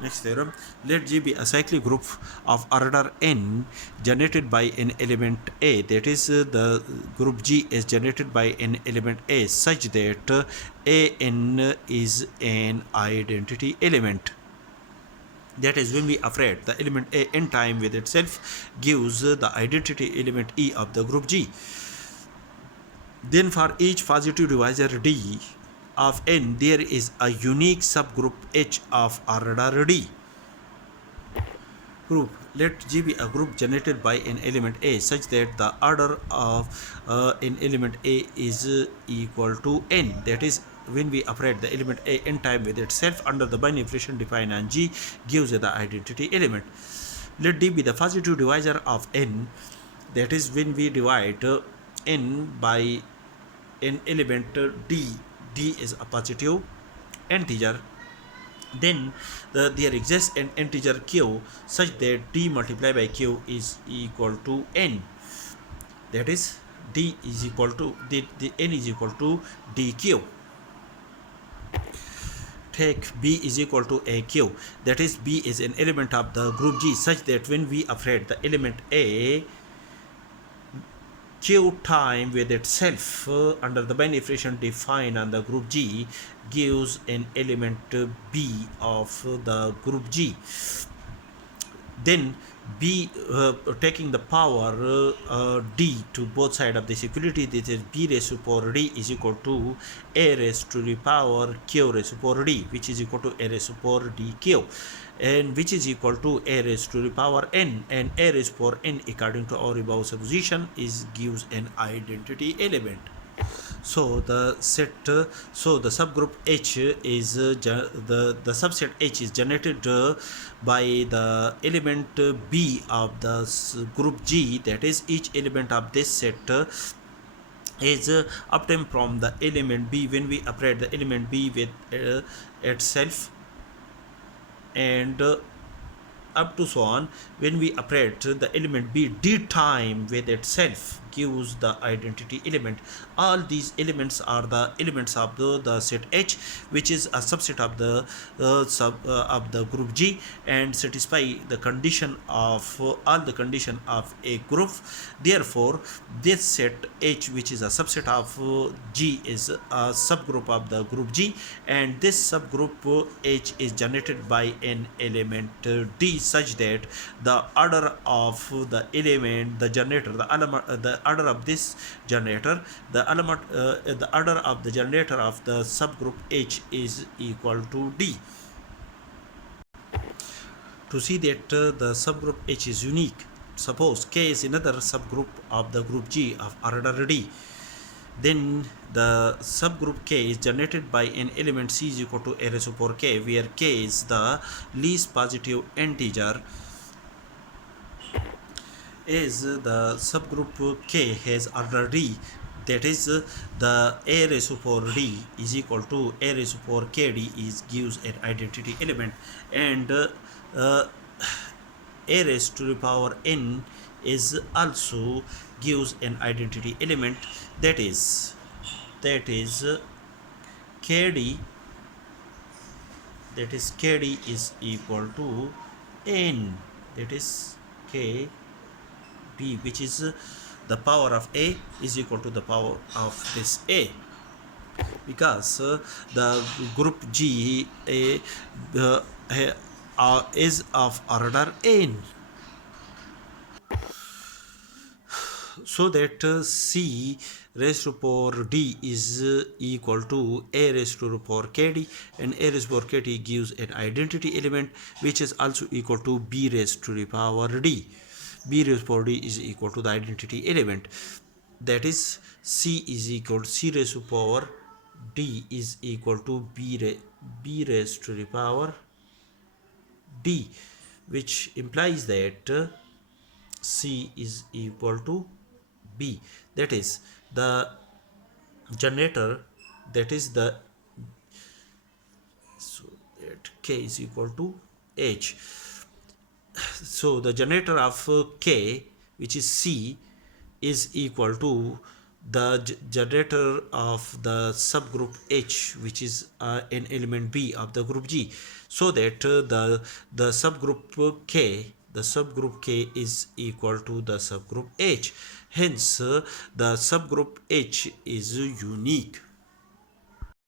Next theorem, let G be a cyclic group of order n generated by an element A. That is, the group G is generated by an element A such that an is an identity element. That is, when we operate the element A n time with itself gives the identity element E of the group G. Then for each positive divisor D of n, there is a unique subgroup H of order D. Group, let G be a group generated by an element A such that the order of an element A is equal to n. That is, when we operate the element A n time with itself under the binary operation defined on G gives the identity element. Let D be the positive divisor of n. That is, when we divide n by an element D, D is a positive integer, then there exists an integer q such that d multiplied by q is equal to n. That is, d is equal to the n is equal to dq. Take b is equal to aq. That is, b is an element of the group G such that when we operate the element A q time with itself under the binary operation defined on the group G gives an element B of the group G. Then B taking the power D to both sides of this equality, this is B raised to power D is equal to A raised to the power Q raised to power D, which is equal to A raised to power DQ, and which is equal to A raised to the power N, and A raised to power N according to our above supposition is gives an identity element. So the the subgroup H is the subset H is generated by the element B of the group G. That is, each element of this set is obtained from the element B when we operate the element B with itself, and up to so on. When we operate the element B d time with itself gives the identity element. All these elements are the elements of the set H, which is a subset of the of the group G, and satisfy the condition of all the condition of a group. Therefore, this set H, which is a subset of G, is a subgroup of the group G, and this subgroup H is generated by an element D such that the order of the element, the generator, the order of this generator, the element, the order of the generator of the subgroup H is equal to D. To see that the subgroup H is unique, suppose K is another subgroup of the group G of order D. Then the subgroup K is generated by an element C is equal to A raised to power K, where K is the least positive integer. Is the subgroup K has order D, that is, the A raised to power D is equal to A raised to power KD is gives an identity element, and A raised to the power N is also gives an identity element. That is KD, that is KD is equal to N, that is KD, which is the power of A is equal to the power of this A, because the group G is of order N. So that C raised to power D is equal to A raised to the power KD, and A raised to power KD gives an identity element which is also equal to B raised to the power D. B raised to power D is equal to the identity element. That is, C is equal to C raised to power D is equal to B raised to the power D, which implies that C is equal to B. That is, the generator, that is the, so that K is equal to H. So the generator of K, which is C, is equal to the generator of the subgroup H, which is an element B of the group G, so that the subgroup K is equal to the subgroup H. Hence, the subgroup H is unique.